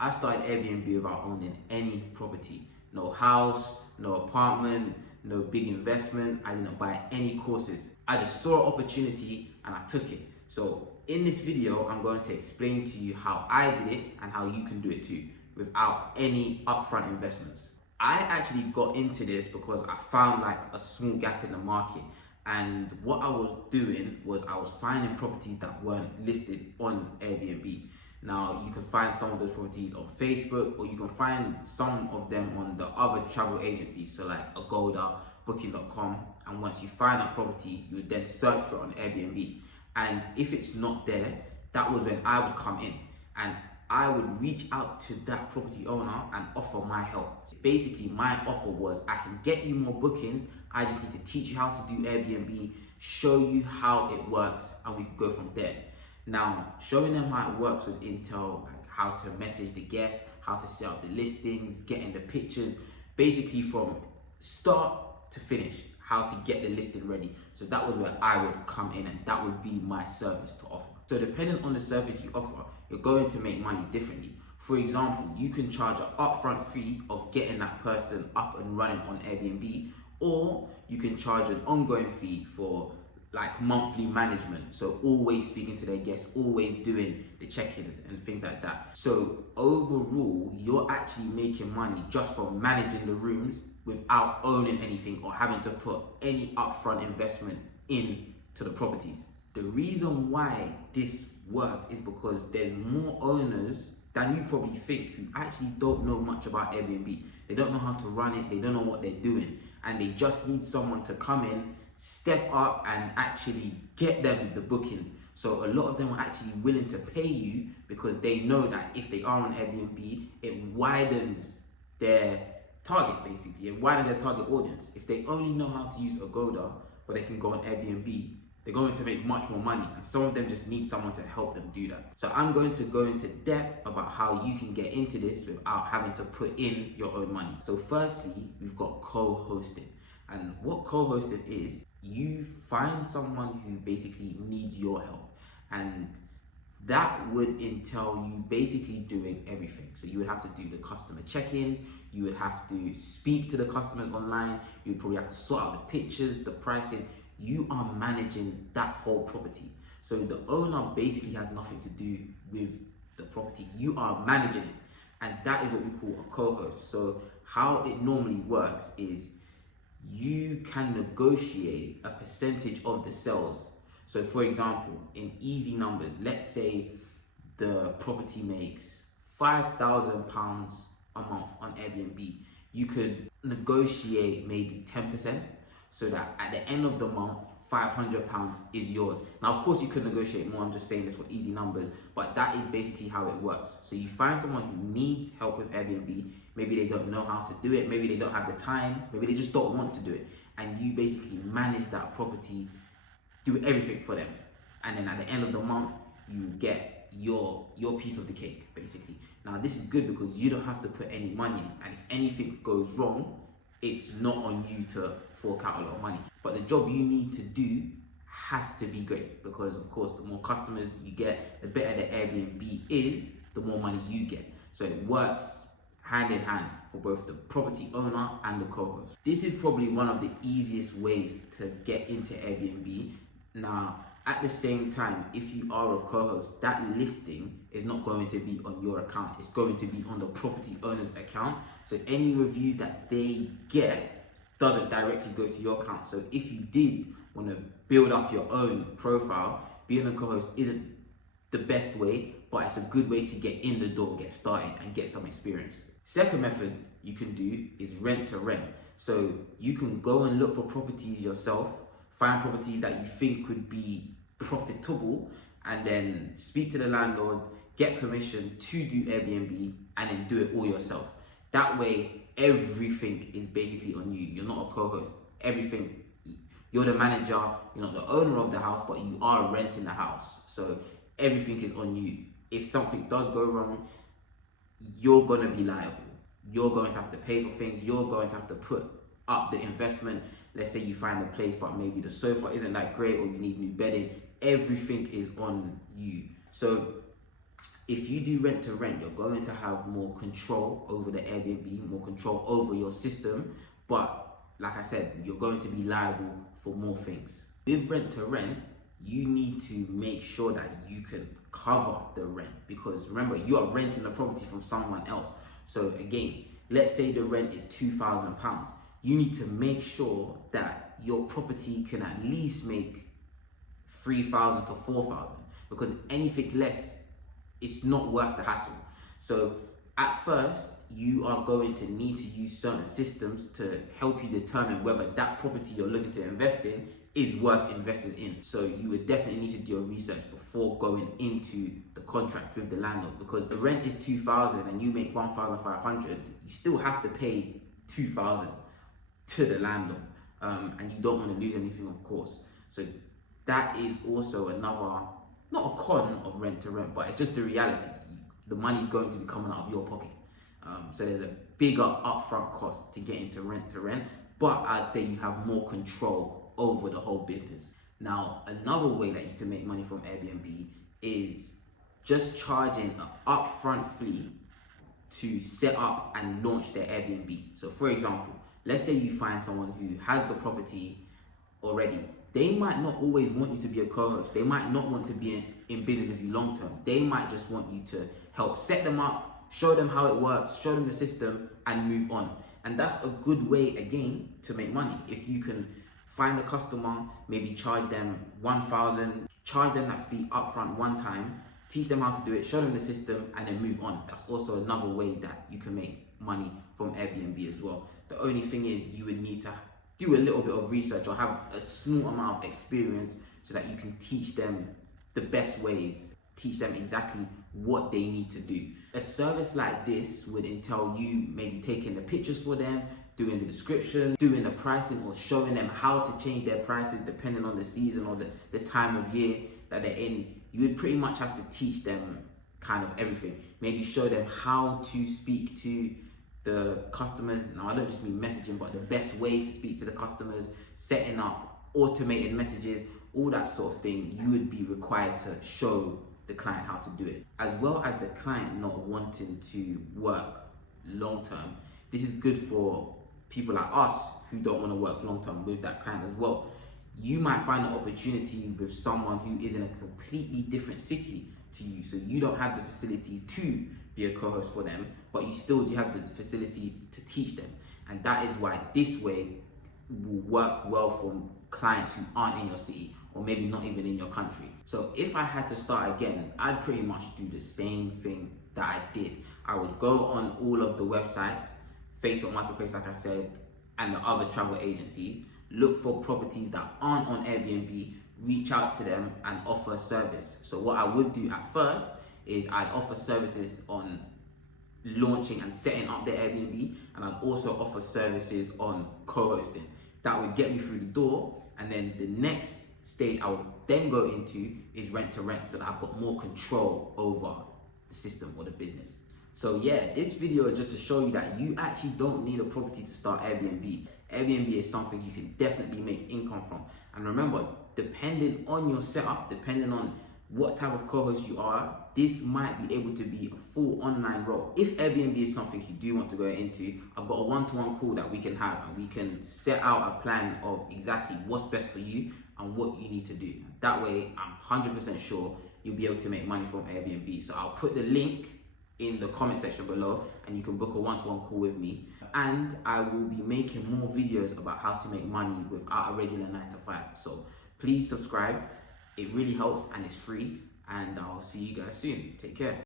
I started Airbnb without owning any property. No house, no apartment, no big investment. I didn't buy any courses. I just saw an opportunity and I took it. So in this video, I'm going to explain to you how I did it and how you can do it too without any upfront investments. I actually got into this because I found like a small gap in the market, and what I was doing was I was finding properties that weren't listed on Airbnb. Now you can find some of those properties on Facebook, or you can find some of them on the other travel agencies, so like Agoda, Booking.com. And once you find that property, you would then search for it on Airbnb. And if it's not there, that was when I would come in and I would reach out to that property owner and offer my help. Basically, my offer was I can get you more bookings. I just need to teach you how to do Airbnb, show you how it works, and we could go from there. Now, showing them how it works with Intel, like how to message the guests, how to set up the listings, getting the pictures, basically from start to finish, how to get the listing ready. So that was where I would come in, and that would be my service to offer. So depending on the service you offer, you're going to make money differently. For example, you can charge an upfront fee of getting that person up and running on Airbnb, or you can charge an ongoing fee for like monthly management. So always speaking to their guests, always doing the check-ins and things like that. So overall, you're actually making money just from managing the rooms without owning anything or having to put any upfront investment into the properties. The reason why this works is because there's more owners than you probably think who actually don't know much about Airbnb. They don't know how to run it, they don't know what they're doing, and they just need someone to come in, step up, and actually get them the bookings. So a lot of them are actually willing to pay you because they know that if they are on Airbnb, it widens their target, basically. It widens their target audience. If they only know how to use Agoda, but they can go on Airbnb, they're going to make much more money, and some of them just need someone to help them do that. So I'm going to go into depth about how you can get into this without having to put in your own money. So firstly, we've got co-hosting. And what co-hosting is, you find someone who basically needs your help, and that would entail you basically doing everything. So you would have to do the customer check-ins, you would have to speak to the customers online, you would probably have to sort out the pictures, the pricing. You are managing that whole property. So the owner basically has nothing to do with the property. You are managing it. And that is what we call a co-host. So how it normally works is you can negotiate a percentage of the sales. So for example, in easy numbers, let's say the property makes £5,000 a month on Airbnb. You could negotiate maybe 10%. So that at the end of the month, £500 is yours. Now, of course, you could negotiate more. I'm just saying this for easy numbers, but that is basically how it works. So you find someone who needs help with Airbnb. Maybe they don't know how to do it. Maybe they don't have the time. Maybe they just don't want to do it. And you basically manage that property, do everything for them. And then at the end of the month, you get your piece of the cake, basically. Now, this is good because you don't have to put any money in. And if anything goes wrong, it's not on you to fork out a lot of money. But the job you need to do has to be great, because of course the more customers you get, the better the Airbnb is, the more money you get. So it works hand in hand for both the property owner and the co-host. This is probably one of the easiest ways to get into Airbnb. Now, at the same time, if you are a co-host, that listing is not going to be on your account. It's going to be on the property owner's account. So any reviews that they get doesn't directly go to your account. So if you did want to build up your own profile, being a co-host isn't the best way, but it's a good way to get in the door, get started, and get some experience. Second method you can do is rent to rent. So you can go and look for properties yourself, find properties that you think would be profitable, and then speak to the landlord, get permission to do Airbnb, and then do it all yourself. That way, everything is basically on you. You're not a co-host. Everything, you're the manager, you're not the owner of the house, but you are renting the house. So everything is on you. If something does go wrong, you're gonna be liable. You're going to have to pay for things. You're going to have to put up the investment. Let's say you find a place, but maybe the sofa isn't that great, or you need new bedding. Everything is on you. So If you do rent to rent, you're going to have more control over the Airbnb, more control over your system. But like I said, you're going to be liable for more things. With rent to rent, you need to make sure that you can cover the rent, because remember, you are renting the property from someone else. So again, let's say the rent is £2,000. You need to make sure that your property can at least make 3,000 to 4,000, because anything less, it's not worth the hassle. So at first, you are going to need to use certain systems to help you determine whether that property you're looking to invest in is worth investing in. So you would definitely need to do your research before going into the contract with the landlord, because the rent is 2,000 and you make 1,500, you still have to pay 2,000 to the landlord, and you don't want to lose anything, of course. So that is also another, not a con of rent to rent, but it's just the reality. The money is going to be coming out of your pocket. So there's a bigger upfront cost to get into rent to rent, but I'd say you have more control over the whole business. Now, another way that you can make money from Airbnb is just charging an upfront fee to set up and launch their Airbnb. So for example, let's say you find someone who has the property already. They might not always want you to be a co-host. They might not want to be in business with you long term. They might just want you to help set them up, show them how it works, show them the system, and move on. And that's a good way, again, to make money. If you can find a customer, maybe charge them 1,000, charge them that fee upfront one time, teach them how to do it, show them the system, and then move on. That's also another way that you can make money from Airbnb as well. The only thing is, you would need to do a little bit of research or have a small amount of experience so that you can teach them the best ways, teach them exactly what they need to do. A service like this would entail you maybe taking the pictures for them, doing the description, doing the pricing, or showing them how to change their prices depending on the season or the time of year that they're in. You would pretty much have to teach them kind of everything. Maybe show them how to speak to the customers. Now, I don't just mean messaging, but the best ways to speak to the customers, setting up automated messages, all that sort of thing. You would be required to show the client how to do it. As well as the client not wanting to work long term, this is good for people like us who don't want to work long term with that client as well. You might find an opportunity with someone who is in a completely different city to you, so you don't have the facilities to be a co-host for them, but you still do have the facilities to teach them. And that is why this way will work well for clients who aren't in your city, or maybe not even in your country. So if I had to start again, I'd pretty much do the same thing that I did. I would go on all of the websites, Facebook Marketplace, like I said, and the other travel agencies, look for properties that aren't on Airbnb, reach out to them and offer a service. So what I would do at first is I'd offer services on launching and setting up their Airbnb, and I'd also offer services on co-hosting. That would get me through the door, and then the next stage I would then go into is rent to rent, so that I've got more control over the system or the business. So yeah, this video is just to show you that you actually don't need a property to start Airbnb. Airbnb is something you can definitely make income from. And remember, depending on your setup, depending on what type of co-host you are, this might be able to be a full online role. If Airbnb is something you do want to go into, I've got a one-to-one call that we can have, and we can set out a plan of exactly what's best for you and what you need to do. That way, I'm 100% sure you'll be able to make money from Airbnb. So I'll put the link in the comment section below, and you can book a one-to-one call with me. And I will be making more videos about how to make money without a regular 9 to 5. So please subscribe. It really helps and it's free. And I'll see you guys soon. Take care.